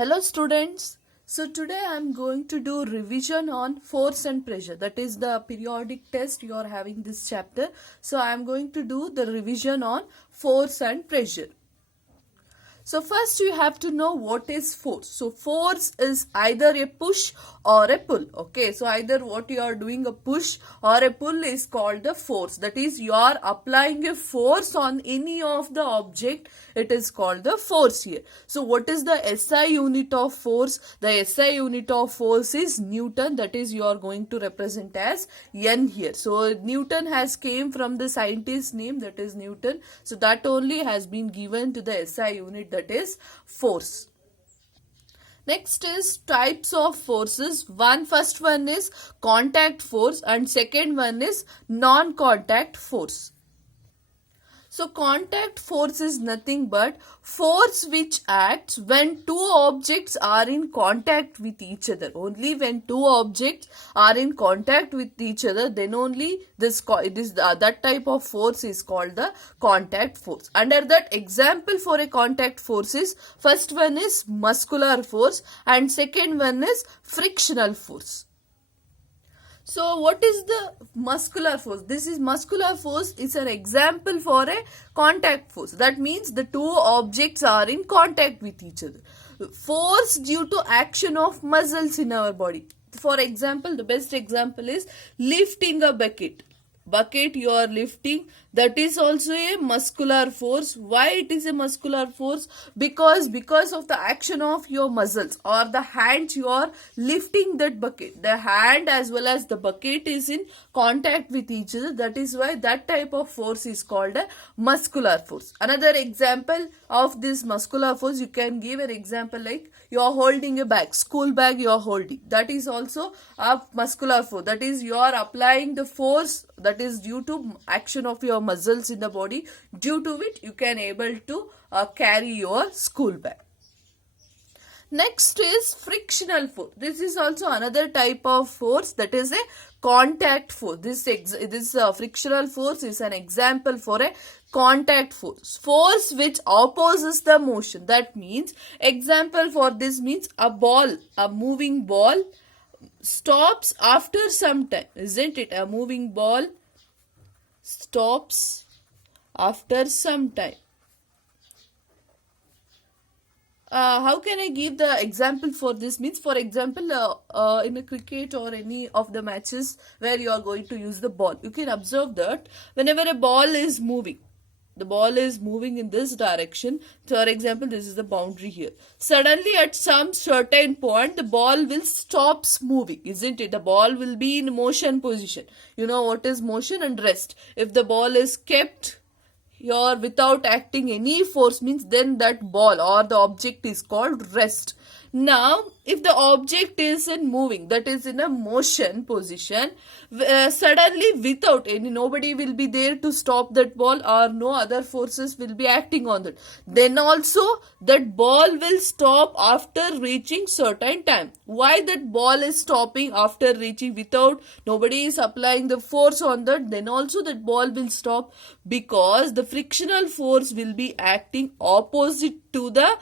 Hello students. So today I am going to do revision on force and pressure. That is the periodic test you are having this chapter. So I am going to do the revision on force and pressure. So first you have to know what is force. So force is either a push or a pull. Okay, so either what you are doing a push or a pull is called the force. That is you are applying a force on any of the object. It is called the force here. So what is the SI unit of force? The SI unit of force is Newton. That is you are going to represent as N here. So Newton has came from the scientist's name, that is Newton. So that only has been given to the SI unit, that is force. Next is types of forces. First one is contact force and second one is non-contact force. So contact force is nothing but force which acts when two objects are in contact with each other. Only when two objects are in contact with each other, then only that type of force is called the contact force. Under that, example for a contact force is first one is muscular force and second one is frictional force. So what is the muscular force? This is muscular force is an example for a contact force. That means the two objects are in contact with each other. Force due to action of muscles in our body. For example, the best example is lifting a bucket. Bucket you are lifting, that is also a muscular force. Why it is a muscular force? Because of the action of your muscles or the hand you are lifting that bucket. The hand as well as the bucket is in contact with each other. That is why that type of force is called a muscular force. Another example of this muscular force, you can give an example like you are holding a bag, school bag you are holding. That is also a muscular force. That is you are applying the force that is due to action of your muscles in the body, due to which you can able to carry your school bag. Next is frictional force. This is also another type of force, that is a contact force. This frictional force is an example for a contact force. Force which opposes the motion. That means, example for this means a moving ball stops after some time, isn't it? A moving ball stops after some time. How can I give the example for this? Means, for example, in a cricket or any of the matches where you are going to use the ball, you can observe that whenever a ball is moving, the ball is moving in this direction. For example, this is the boundary here. Suddenly at some certain point, the ball will stop moving, isn't it? The ball will be in motion position. You know what is motion and rest. If the ball is kept here without acting any force, means then that ball or the object is called rest. Now, if the object is in moving, that is in a motion position, suddenly without any, nobody will be there to stop that ball or no other forces will be acting on that. Then also that ball will stop after reaching certain time. Why that ball is stopping after reaching without nobody is applying the force on that? Then also that ball will stop because the frictional force will be acting opposite to the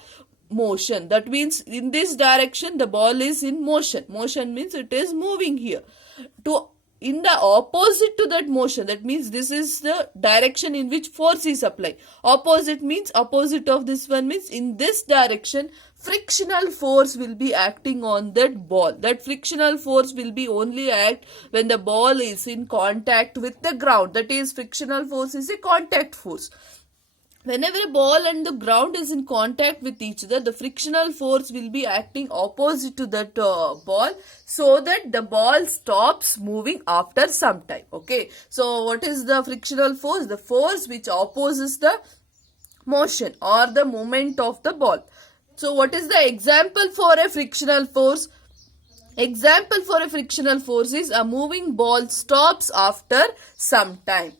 motion. That means in this direction the ball is in motion. Motion means it is moving here. In the opposite to that motion, that means this is the direction in which force is applied. Opposite means opposite of this one means in this direction frictional force will be acting on that ball. That frictional force will be only act when the ball is in contact with the ground. That is, frictional force is a contact force. Whenever a ball and the ground is in contact with each other, the frictional force will be acting opposite to that ball, so that the ball stops moving after some time. Okay. So what is the frictional force? The force which opposes the motion or the movement of the ball. So what is the example for a frictional force? Example for a frictional force is a moving ball stops after some time.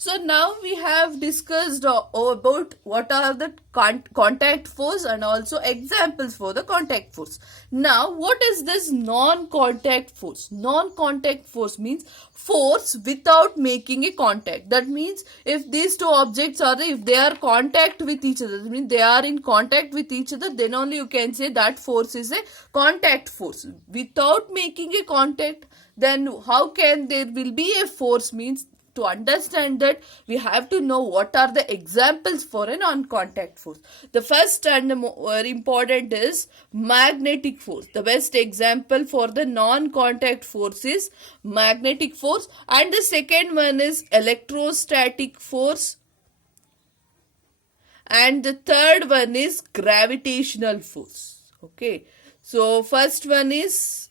So now we have discussed about what are the contact force and also examples for the contact force. Now what is this non-contact force? Non-contact force means force without making a contact. That means if these two objects are, if they are contact with each other, that means they are in contact with each other, then only you can say that force is a contact force. Without making a contact, then how can there will be a force? Means to understand that we have to know what are the examples for a non-contact force. The first and the more important is magnetic force. The best example for the non-contact force is magnetic force, and the second one is electrostatic force, and the third one is gravitational force. Okay, so first one is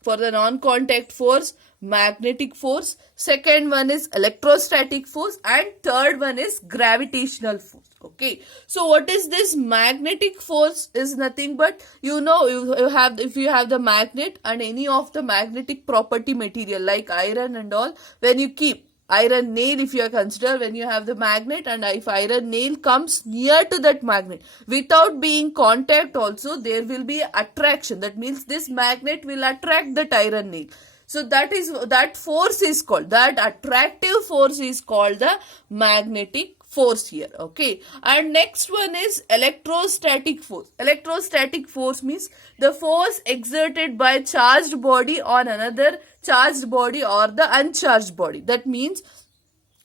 for the non-contact force magnetic force, second one is electrostatic force, and third one is gravitational force. Okay, so what is this magnetic force? Is nothing but, you know, you have, if you have the magnet and any of the magnetic property material like iron and all, when you keep iron nail, if you are consider, when you have the magnet and if iron nail comes near to that magnet without being contact also, there will be attraction. That means this magnet will attract that iron nail. So that force is called, that attractive force is called the magnetic force here. Okay, and next one is electrostatic force. Electrostatic force means the force exerted by charged body on another charged body or the uncharged body. That means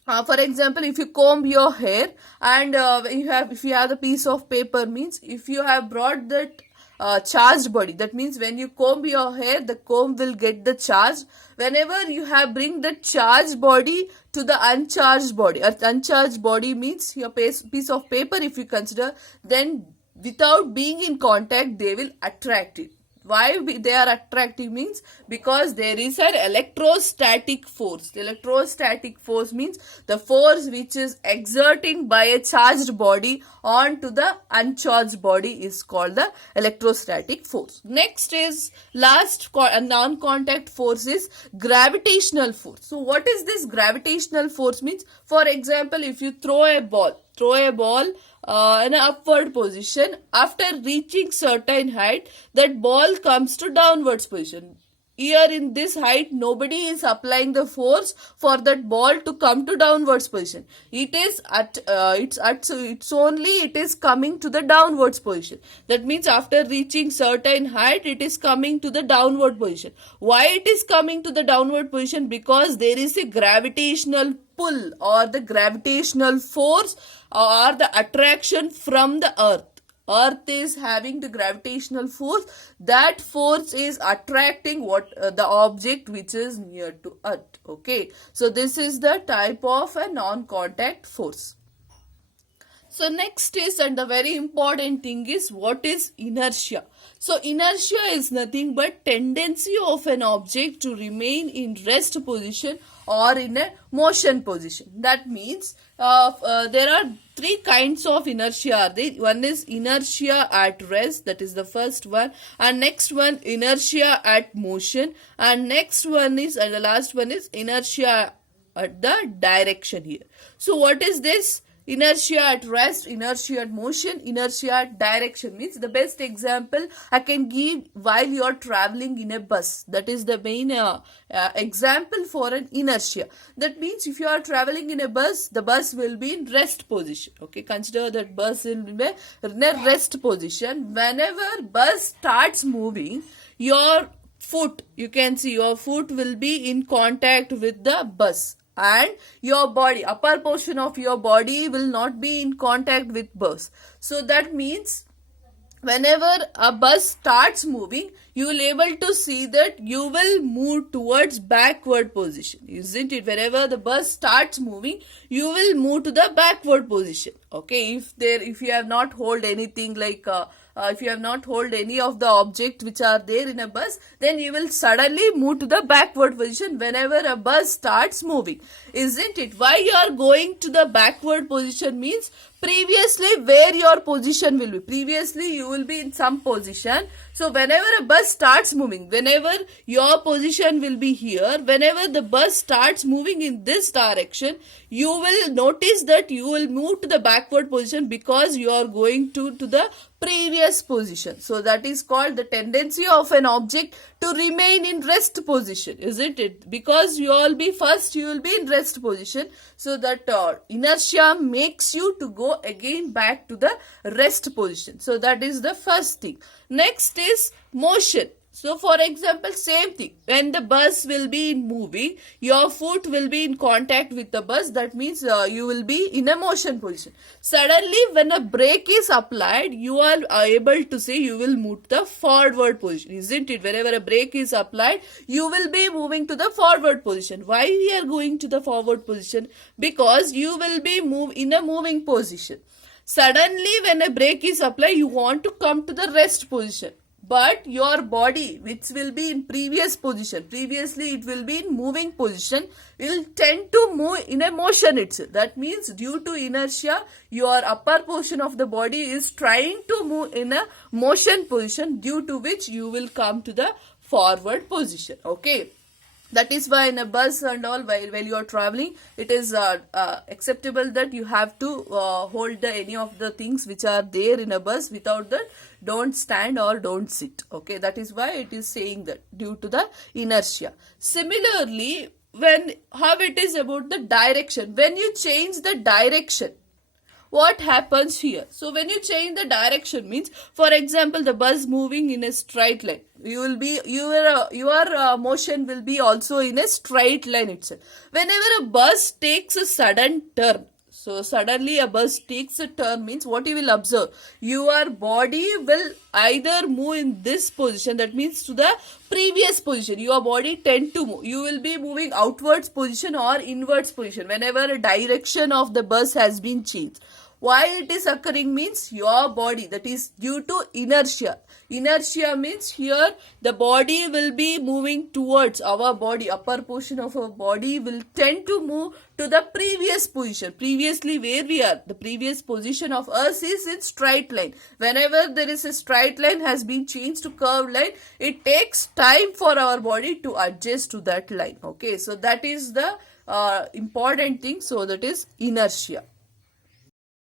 for example, if you comb your hair and if you have the piece of paper, means if you have brought that charged body, that means when you comb your hair, the comb will get the charge. Whenever you have bring the charged body to the uncharged body, uncharged body means your piece of paper, if you consider, then without being in contact they will attract it. Why they are attractive means because there is an electrostatic force. The electrostatic force means the force which is exerting by a charged body onto the uncharged body is called the electrostatic force. Next is last non-contact force is gravitational force. So what is this gravitational force means? For example, if you throw a ball in an upward position, after reaching certain height, that ball comes to downwards position. Here in this height, nobody is applying the force for that ball to come to downwards position. It is it's only coming to the downwards position. That means after reaching certain height, it is coming to the downward position. Why it is coming to the downward position? Because there is a gravitational pull or the gravitational force or the attraction from the earth. Earth is having the gravitational force. That force is attracting the object which is near to earth. Okay, so this is the type of a non-contact force. So next is, and the very important thing is, what is inertia? So inertia is nothing but tendency of an object to remain in rest position or in a motion position. That means there are three kinds of inertia. One is inertia at rest, that is the first one, and next one inertia at motion, and next one is, and the last one is inertia at the direction here. So what is this? Inertia at rest, inertia at motion, inertia at direction. Means the best example I can give while you are traveling in a bus. That is the main example for an inertia. That means if you are traveling in a bus, the bus will be in rest position. Okay, consider that bus will be in a rest position. Whenever bus starts moving, your foot, you can see your foot will be in contact with the bus, and your body, upper portion of your body will not be in contact with bus. So that means whenever a bus starts moving, you will able to see that you will move towards backward position, isn't it? Whenever the bus starts moving, you will move to the backward position. Okay, if you have not hold anything like if you have not hold any of the object which are there in a bus, then you will suddenly move to the backward position whenever a bus starts moving, isn't it? Why you are going to the backward position means previously where your position will be. Previously you will be in some position. So whenever a bus bus starts moving, whenever your position will be here, whenever the bus starts moving in this direction, you will notice that you will move to the backward position because you are going to the previous position. So that is called the tendency of an object to remain in rest position, isn't it? Because you will be in rest position. So that inertia makes you to go again back to the rest position. So that is the first thing. Next is motion. So for example, same thing. When the bus will be moving, your foot will be in contact with the bus. That means you will be in a motion position. Suddenly, when a brake is applied, you are able to say you will move to the forward position, isn't it? Whenever a brake is applied, you will be moving to the forward position. Why we are going to the forward position? Because you will be in a moving position. Suddenly, when a brake is applied, you want to come to the rest position. But your body, which will be in previous position, previously it will be in moving position, will tend to move in a motion itself. That means due to inertia, your upper portion of the body is trying to move in a motion position, due to which you will come to the forward position. Okay. That is why in a bus and all, while you are traveling, it is acceptable that you have to hold any of the things which are there in a bus. Without that, don't stand or don't sit. Okay, that is why it is saying that due to the inertia. Similarly, how it is about the direction. When you change the direction, what happens here? So when you change the direction means, for example, the bus moving in a straight line, your motion will be also in a straight line itself. Whenever a bus takes a sudden turn, so suddenly a bus takes a turn means what you will observe, your body will either move in this position, that means to the previous position. Your body tend to move. You will be moving outwards position or inwards position whenever a direction of the bus has been changed. Why it is occurring means your body, that is due to inertia. Inertia means here the body will be moving towards our body, upper portion of our body will tend to move to the previous position. Previously where we are, the previous position of us is in straight line. Whenever there is a straight line has been changed to curved line, it takes time for our body to adjust to that line. Okay, so that is the important thing. So that is inertia.